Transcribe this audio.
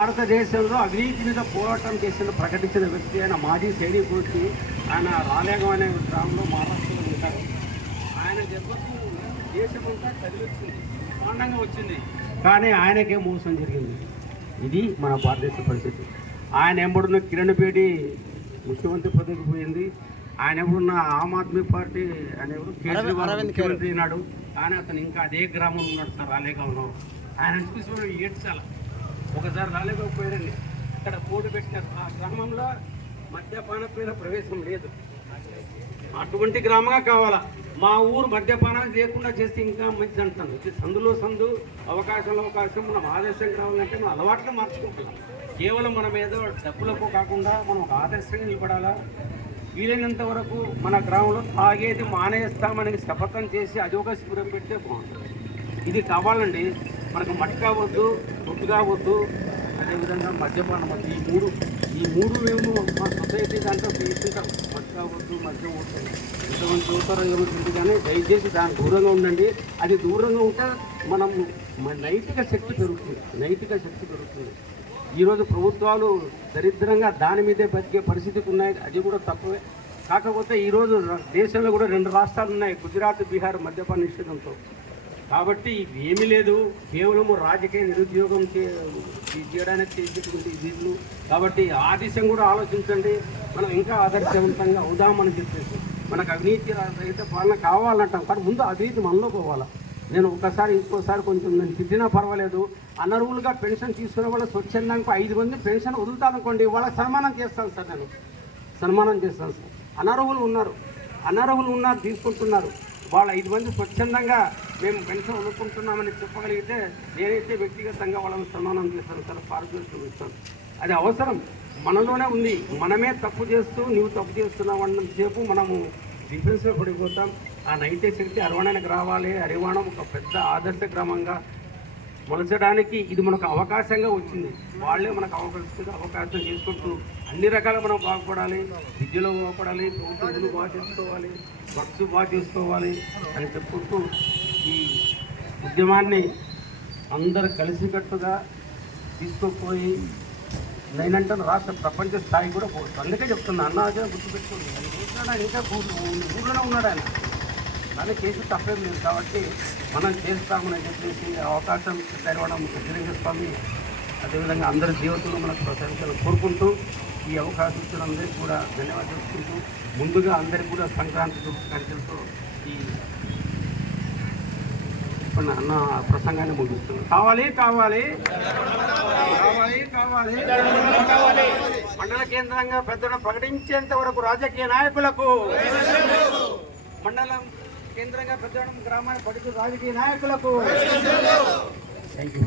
భారతదేశంలో అవినీతి మీద పోరాటం చేసిన ప్రకటించిన వ్యక్తి ఆయన మాజీ సైనికుడికి ఆయన రాలేగం అనే గ్రామంలో మహారాష్ట్రలో ఉంటారు. ఆయన దెబ్బకు దేశమంతా కదిలిచ్చింది, బ్రహ్మాండంగా వచ్చింది, కానీ ఆయనకే మోసం జరిగింది. ఇది మన భారతదేశ పరిస్థితి. ఆయన ఎంబడున్న కిరణ్ బేడి ముఖ్యమంత్రి పదవికి పోయింది. ఆయన ఎవరున్న ఆమ్ ఆద్మీ పార్టీ ఆయన ఎవరు కేజ్రీవాల్ ముఖ్యమంత్రి అయినాడు, కానీ అతను ఇంకా అదే గ్రామంలో ఉన్నాడు సార్, రాలేగంలో. ఆయన చూసి ఏడ్చాల, ఒకసారి రాలేకపోయారండి. అక్కడ పోటీ పెట్టినారు. ఆ గ్రామంలో మద్యపాన మీద ప్రవేశం లేదు. అటువంటి గ్రామంగా కావాలా. మా ఊరు మద్యపానం లేకుండా చేస్తే ఇంకా మంచిది అంటాను. సందులో సందు, అవకాశంలో అవకాశం. మనం ఆదర్శం కావాలంటే మనం అలవాట్లు మార్చుకుంటున్నాం. కేవలం మనం ఏదో డబ్బులకు కాకుండా మనం ఒక ఆదర్శంగా నిలబడాలా. వీలైనంత వరకు మన గ్రామంలో తాగేది మానేస్తామని శపథం చేసి అది ఒక శిబిరం పెడితే బాగుంటుంది. ఇది కావాలండి. మనకు మట్కా వద్దు, గుట్టుగా వద్దు, అదేవిధంగా మద్యపానం వద్దు. ఈ మూడు మేము మా సొసైటీ దాంట్లో తీసుకుంటాం. మట్కా వద్దు, మద్యం వద్దు, ఎంతమంది చూస్తారో ఏమవుతుంది, కానీ దయచేసి దాని దూరంగా ఉండండి. అది దూరంగా ఉంటే మనం నైతిక శక్తి పెరుగుతుంది. ఈరోజు ప్రభుత్వాలు దరిద్రంగా దాని మీదే బతికే పరిస్థితికి ఉన్నాయి. అది కూడా తక్కువే. కాకపోతే ఈరోజు దేశంలో కూడా 2 రాష్ట్రాలు ఉన్నాయి, గుజరాత్, బీహార్, మద్యపాన నిషేధంతో. కాబట్టి ఏమీ లేదు, కేవలము రాజకీయ నిరుద్యోగం చేయడానికి చేసేటువంటి వీళ్ళు. కాబట్టి ఆ దిశ కూడా ఆలోచించండి. మనం ఇంకా ఆదర్శవంతంగా అవుదామని చెప్పేసి మనకు అవినీతి రహిత పాలన కావాలంటాం, కానీ ముందు అవినీతి మనలో పోవాలా. నేను ఇంకోసారి కొంచెం నేను తిట్టినా పర్వాలేదు. అనర్హులుగా పెన్షన్ తీసుకునే వాళ్ళు స్వచ్ఛందంగా 5 మంది పెన్షన్ వదులుతానుకోండి, వాళ్ళకి సన్మానం చేస్తాను సార్. నేను సన్మానం చేస్తాను సార్. అనర్హులు ఉన్నారు తీసుకుంటున్నారు. వాళ్ళు 5 మంది స్వచ్ఛందంగా మేము పెన్షన్ వదులుకుంటున్నామని చెప్పగలిగితే నేనైతే వ్యక్తిగతంగా వాళ్ళని సన్మానం చేస్తాను సార్, పారితోషికం ఇస్తాను. అది అవసరం, మనలోనే ఉంది. మనమే తప్పు చేస్తూ నువ్వు తప్పు చేస్తున్నావు అన్నంతసేపు మనము డిఫెన్స్లో పడిపోతాం. ఆ నైతిక శక్తి అరవణానికి రావాలి. అరివాణం ఒక పెద్ద ఆదర్శ గ్రామంగా మలచడానికి ఇది మనకు అవకాశంగా వచ్చింది. వాళ్ళే మనకు అవకాశం చేసుకుంటూ అన్ని రకాల మనం బాగుపడాలి. విద్యలో బాగుపడాలి, ప్రభుత్వాలు బాగా చేసుకోవాలి, వర్క్స్ బాగా చేసుకోవాలి అని చెప్పుకుంటూ ఈ ఉద్యమాన్ని అందరు కలిసికట్టుగా తీసుకుపోయి నేనంటే రాష్ట్ర ప్రపంచ స్థాయి కూడా పోవచ్చు. అందుకే చెప్తున్నా, అన్నాదే గుర్తుపెట్టుకోండి. ఆయన చూసినాడు, ఇంకా ఊళ్ళోనే ఉన్నాడు ఆయన, కానీ కేసు తప్పేం లేదు. కాబట్టి మనం చేస్తామని చెప్పేసి అవకాశం తెరవడం శ్రీరంగ స్వామి, అదేవిధంగా అందరి జీవితంలో మనకు ప్రశంసలు కోరుకుంటూ ఈ అవకాశం ఇచ్చిన అందరికీ కూడా ధన్యవాదాలు తెలుసుకుంటూ ముందుగా అందరికీ కూడా సంక్రాంతి శుభాకాంక్షలతో ఈ అన్న ప్రసంగాన్ని ముగిస్తున్నాం. కావాలి మండల కేంద్రంగా పెద్దను ప్రకటించేంత వరకు రాజకీయ నాయకులకు, మండలం కేంద్రంగా పెద్దడం గ్రామాన్ని పడుతూ రాజకీయ నాయకులకు థ్యాంక్ యూ.